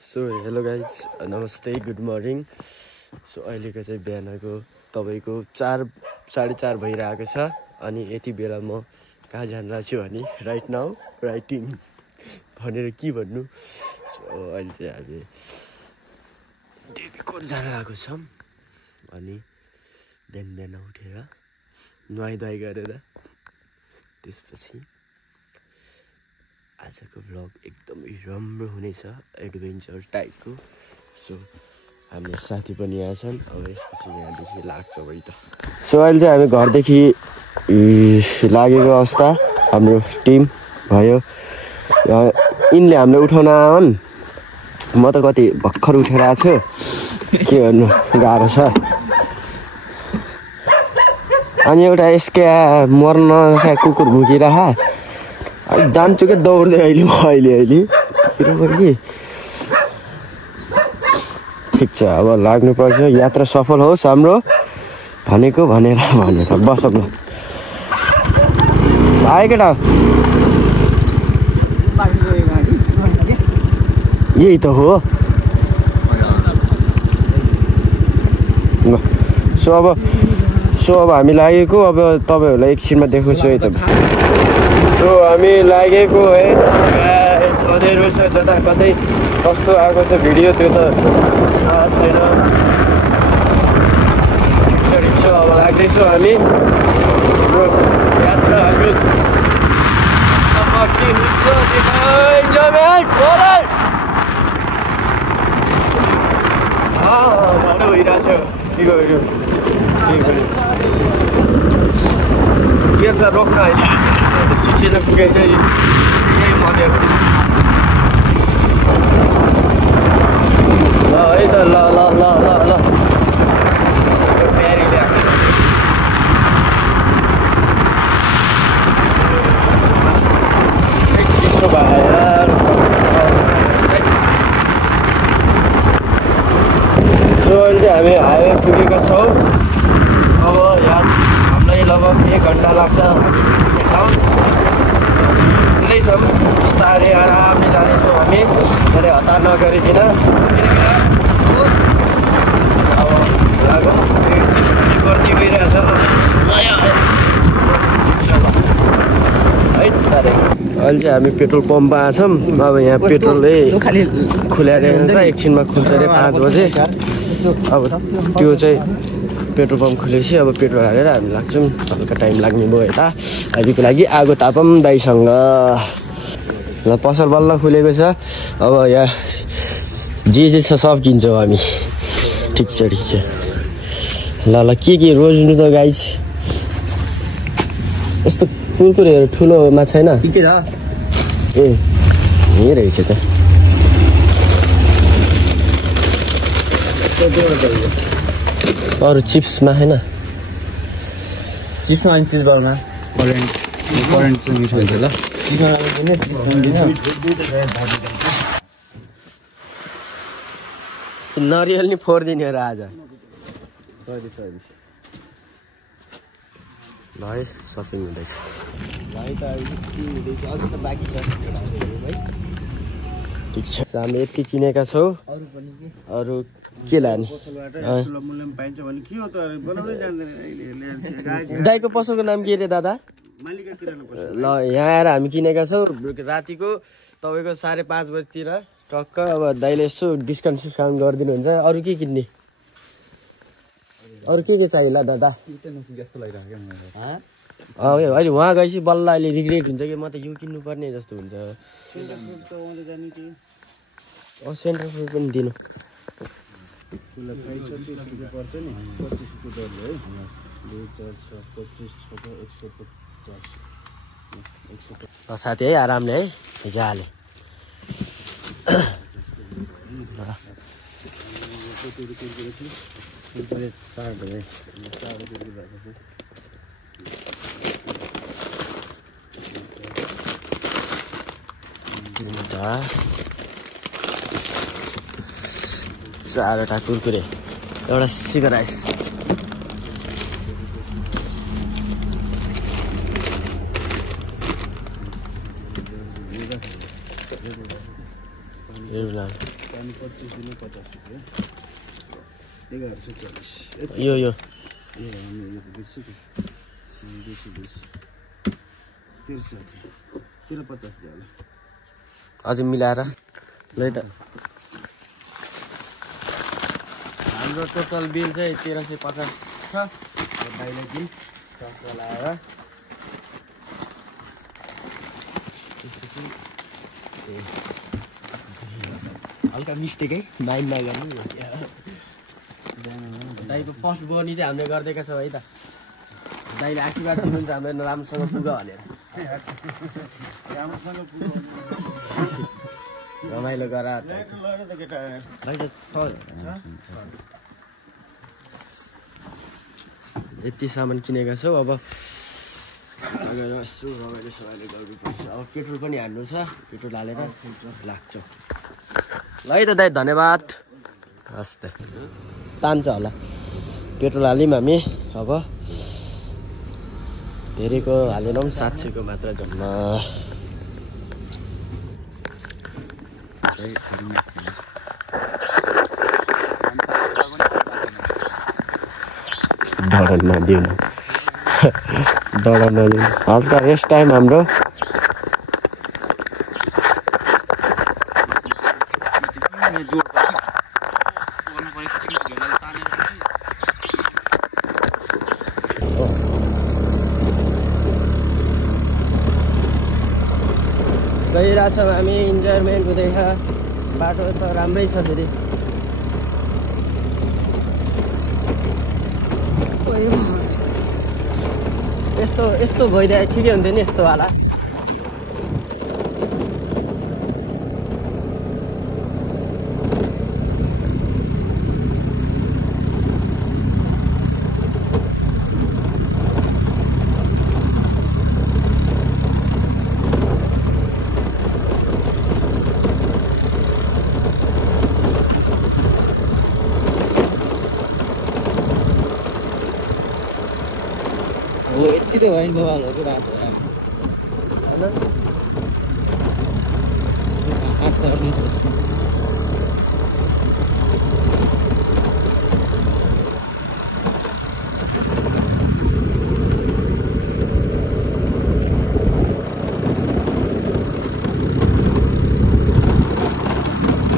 So hello guys नमस्ते good morning. So अहिलेको चाहिँ बिहानको तपाईँको 4:30 भइरहेको छ अनि यति बेला म कहाँ जानु छु भने राइट नाउ राइटिङ भनेर के भन्नु। सो अहिले चाहिँ हामी देवीकोट जान लागेको छौँ अनि बिहान उठेर नुहाइधुवाइ गरेर त्यसपछि आजको भ्लग एकदमै राम्रो हुनेछ, एडभेन्चर टाइपको। सो हाम्रो साथी पनि यहाँ छन्। अब यसपछि यहाँदेखि लाग्छ है त। सो अहिले चाहिँ हामी घरदेखि लागेको अवस्था हाम्रो टिम भयो। यिनले हामीले उठाउन आउन्, म त कति भर्खर उठेर आएको छु, के गर्नु गाह्रो छ। अनि एउटा यसके मर्न कुकुर भुकिरह जान्छु क्या दौड्दै अहिले ठिक छ। अब लाग्नुपर्छ, यात्रा सफल होस् हाम्रो भनेको भनेर बसौँ ल। आयो केटा, यही त हो। सो अब हामी लागेको, अब तपाईँहरूलाई एकछिनमा देखाउँछु है त। सो हामी लागेको है, अँधेरो छ, जता कतै कस्तो आएको छ भिडियो त्यो त छैन। ठिक छ अब लाग्दैछौँ हामी। हाम्रो यात्रा हाम्रो समाप्ति हुन्छ। झन् भइरहेको छ, के गर्यो के छ रोक्न होइन। सिसीले पुगेको चाहिँ यही भन्यो ल है त। ल ल ल ल ल प्यारी ल्याएको चिसो भयो यार। सो अहिले चाहिँ हामी हाइवे पुगेका छौँ। अब यहाँ हामीलाई लगभग 1 घन्टा लाग्छ। छौँ बिस्तारै आरामले जानेछौँ हामी, धेरै हतार नगरिकन। अब लागो चिज पनि गर्दै गइरहेछ है। अहिले चाहिँ हामी पेट्रोल पम्पमा छौँ। अब यहाँ पेट्रोलै खुलाएर जान्छ, एकछिनमा खुल्छ अरे 5 बजे। अब त्यो चाहिँ पेट्रोल पम्प खुलेपछि अब पेट्रोल हालेर हामी लाग्छौँ। हल्का टाइम लाग्ने भयो यता अहिलेको लागि। आगो तापौँ दाइसँग। ल पसल बल्ल खुलेको छ। अब यहाँ जे छ सब किन्छौँ हामी। ठिक छ ठिक छ। ल के रोज्नु त गाइस। यस्तो कुरकुरेहरू ठुलोमा छैन के छ? ए यही रहेछ त। अरू चिप्समा होइन, चिप्समा अनि चिज बलमा करेन्ट चाहिँ मिठो हुन्छ। ल नरियल नि फोडिदिने हो र आज। सरी ल है सपिङ हुँदैछ भाइ त हुँदैछ, अझ त बाँकी छ है। ठिक छ, हामीले यति किनेका छौँ। अरू के लाने? दाइको पसलको नाम के अरे दादा? ल यहाँ आएर हामी किनेका छौँ रातिको तपाईँको 5:30 बजीतिर टक्क। अब दाइले यसो डिस्काउन्ट गरिदिनुहुन्छ। अरू के किन्ने? अरू के चाहियो ल दादा? अहिले उहाँ गएपछि बल्ल अहिले रिग्रेट हुन्छ कि म त यो किन्नुपर्ने जस्तो हुन्छ। सेन्टर फ्रुट पनि दिनु। साथी है आरामले है हिजोले। चारवटा कुरकुरे, एउटा सिगर राइस। Irland. पानी 25 दिन 50 रुपैयाँ 1140 यो ए हामी यो बेच्छु त बेच्छु 1350 दियो होला अझै मिलाएर ल त हाम्रो टोटल बिल चाहिँ 1350 छ दाइले दिन टक्क लाएर हल्का मिस्टेक है माइन्ड नगर्नु दाइको फर्स्ट बोनी चाहिँ हामीले गरिदिएका छौँ है त दाइले आशीर्वाद दिनुहुन्छ हाम्रो राम्रोसँग पुग भनेर रमाइलो गर यति सामान किनेका छौँ अब यसो रमाइलो सवाइलो गर्नुपर्छ अब पेट्रोल पनि हाल्नु छ पेट्रोल हालेर लाग्छ ल है त दाइ धन्यवाद हस् त तान्छ होला पेट्रोल हाल्यौँ हामी अब धेरैको हालेनौँ 700को मात्र जम्मा डर नदिउँ डर नदिउँ हल्का रेस्ट टाइम हाम्रो गइरहेछौँ हामी इन्जोयमेन्ट हुँदैछ बाटो त राम्रै छ फेरि यस्तो भइदिए ठिकै हुन्थ्यो नि यस्तो वाला हो यति त होइन मोबाइलहरू राख्छ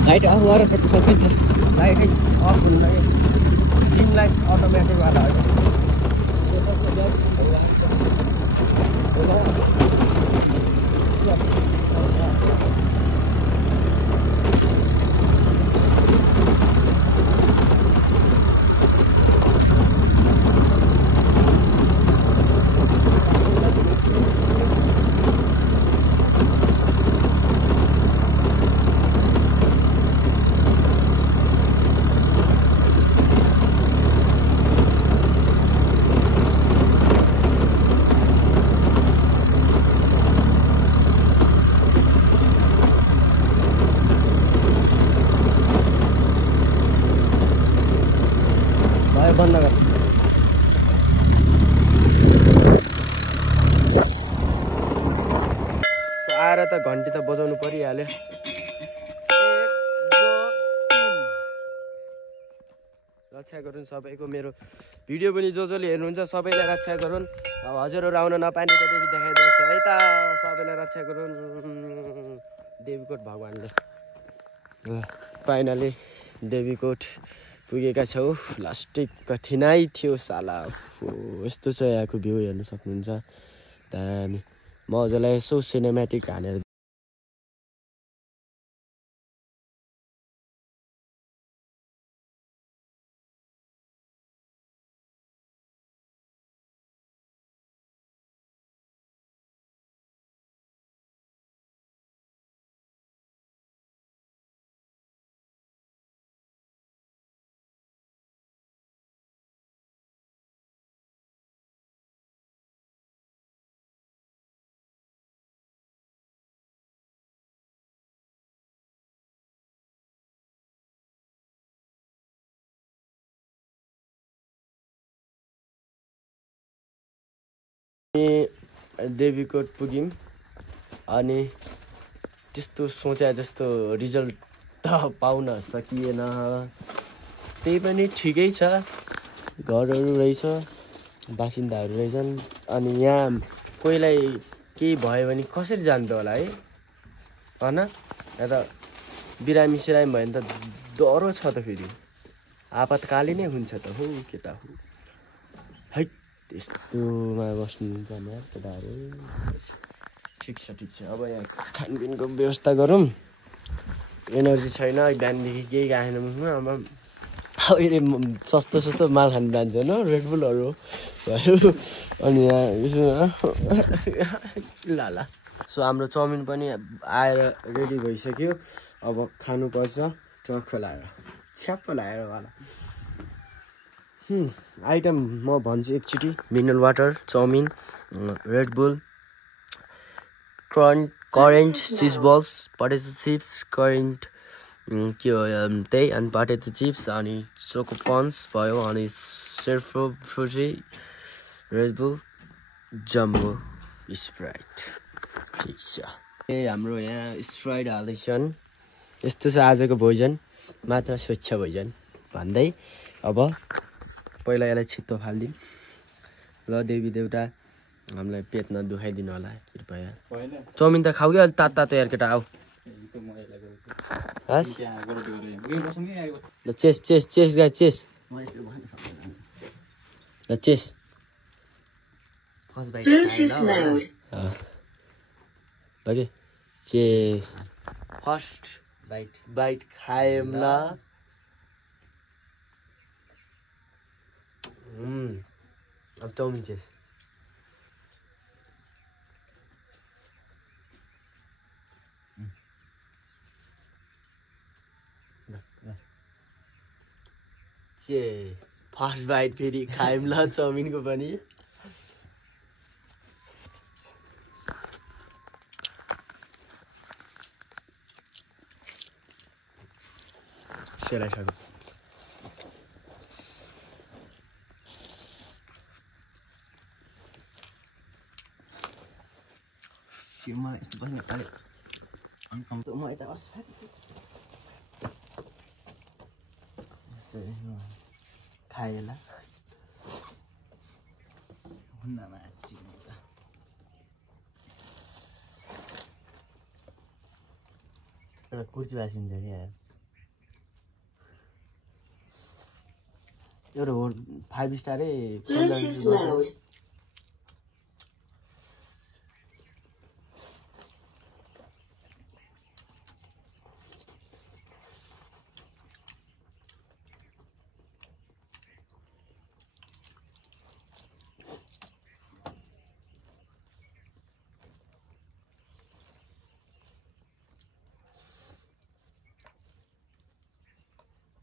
लाइट अफ गरेर फोटो सकिन्छ लाइटै अफ हुँदैन डिम लाइट अटोमेटिकवाला होइन बन्द गर आएर त घन्टी त बजाउनु परिहाल्यो 1 2 3 रक्षा गरून् सबैको मेरो भिडियो पनि जसले हेर्नुहुन्छ सबैलाई रक्षा गरून् अब हजुरहरू आउन नपाने त देखि देखाइदिनुहोस् है त सबैलाई रक्षा गरून् देवीकोट भगवानले फाइनली देवीकोट पुगेका छौँ लास्टिक कठिनाइ थियो साला यस्तो छ यहाँको भ्यू हेर्न सक्नुहुन्छ दामी मजालाई यसो सिनेमेटिक हानेर देवीकोट पुग्यौँ अनि त्यस्तो सोचे जस्तो रिजल्ट त पाउन सकिएन। त्यही पनि ठिकै छ, घरहरू रहेछ, बासिन्दाहरू रहेछन्। अनि यहाँ कोहीलाई केही भयो भने कसरी जान्छ होला है, होइन? यहाँ त बिरामी सिरामी भयो भने त डह्रो छ त, फेरि आपतकालीन नै हुन्छ त हो केटा हो है। त्यस्तोमा बस्नु जाने केटाहरू। ठिक छ ठिक छ। अब यहाँ खानपिनको व्यवस्था गरौँ। एनर्जी छैन, बिहानदेखि केही खाएन मुखमा। अब सस्तो सस्तो माल खानु जान्छ न, रेडबुलहरू भयो। अनि यहाँ यसो ल सो हाम्रो चाउमिन पनि आएर रेडी भइसक्यो। अब खानुपर्छ टक्क लाएर, छ्याप्प लाएर वाला। आइटम म भन्छु एकचोटि। Mineral water, chowmein, Red Bull, Current cheese balls, potato chips, Current के हो त्यही, अनि पटेटो चिप्स, अनि चोको फन्स भयो, अनि Serfo Frooti, Red Bull, jumbo Sprite. ठिक छ। हाम्रो यहाँ स्प्राइट हाल्दैछन्। यस्तो छ आजको भोजन, मात्र स्वच्छ भोजन भन्दै। अब पहिला यसलाई छित्तो फालिदिउँ। ल देवी देउता हामीलाई पेट नदुखाइदिनु होला कृपया। चाउमिन त खाऊ क्या, अलिक तातो तातो यार केटा आऊ। हस् ल चेस चेस चेस गाई चेस। ल चेस। लगे चेस। फर्स्ट बाइट खाएँ ल। अब चाउमिन चेस। चेस। फर्स्ट बाइट फेरि खायौँ ल चाउमिनको पनि। सेलाइसक्यो। Cuma itu banyak kali. Untuk mau itu aspek. खाएँ ल। हुन्न माछी एउटा कुर्ची बासिन्छ क्या एउटा हो 5 स्टारै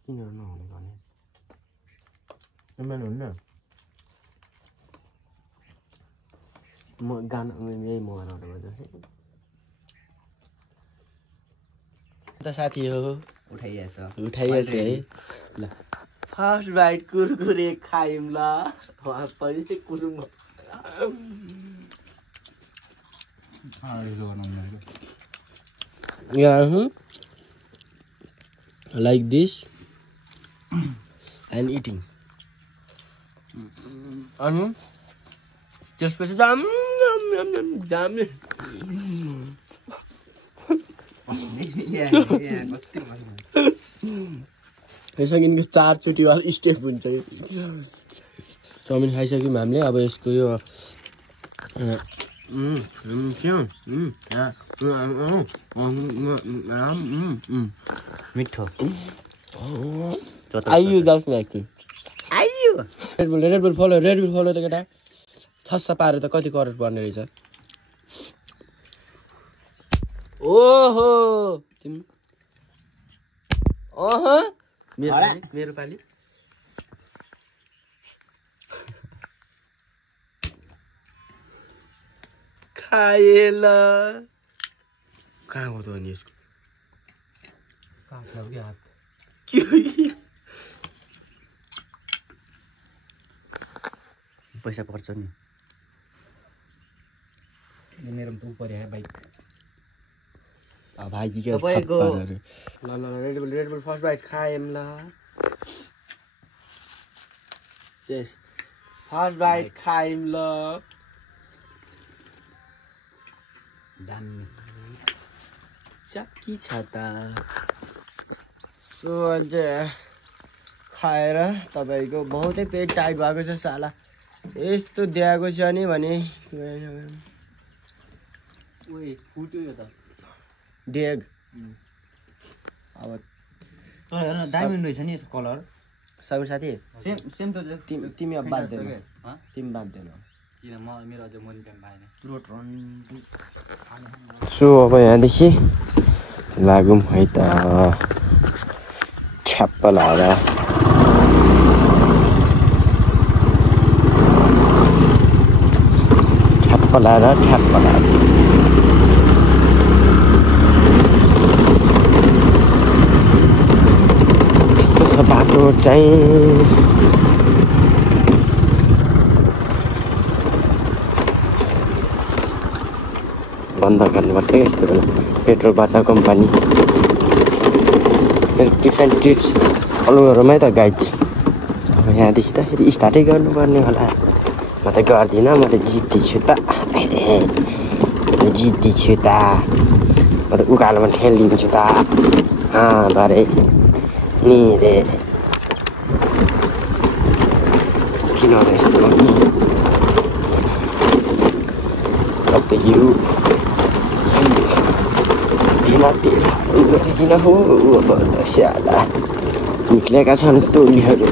किन नहुने भने हुन्न। म गाना यही मोबाइलबाट बजाउँछु त साथी हो। उठाइएछ है ल। फर्स्ट बाइट कुरकुरे खायौँ ल। पनि चाहिँ Kurum like this and eating. अनि त्यसपछि यसको 4 चोटि वाला स्टेप हुन्छ। चाउमिन खाइसक्यौँ हामीले। अब यसको यो मिठो आइयो गाउँ लाग्यो। आइयो रेडबुल फलो त केटा छस्सा पारे त कति करोड पर्ने रहेछ। ओहो तिमी मेरो पाली खाए ल। कहाँ हो त अनि यसको पैसा पर्छ नि। मेरो ऊपर है बाइक भाइजी के तपाईँको ल रेड बुल फर्स्ट बाइट खाएम ल चेस फर्स्ट बाइट खाएम ल दामी चक्की छ त सो अझै खाएर तपाईँको बहुतै पेट टाइट भएको छ साला यस्तो दिएको छ नि भने ओए फुट्यो यो त डेग अब डायमन्ड रहेछ नि यसको कलर सबै साथी सेम त तिमी अब बाध्दैन तिमी बाध्दैन किन मेरो अझ मन टाइम भएन सो अब यहाँदेखि लागौँ है त छ्याप्प लाएर ठ्याप्प लाएर यस्तो छ बाटो चाहिँ बन्द गर्नुपर्छ यस्तो बेला पेट्रोल बचाउ company tips and trips follow गरौँ है त गाइड्स अब यहाँदेखि त फेरि स्टार्टै गर्नुपर्ने होला म त गर्दिनँ म त जित्दैछु त जित्दैछु त म त उकालोमा ठेलिदिन्छु त भरे नि रे किन होला यस्तो अब यो किन हो अब स्याला निक्लेका छन् टोलीहरू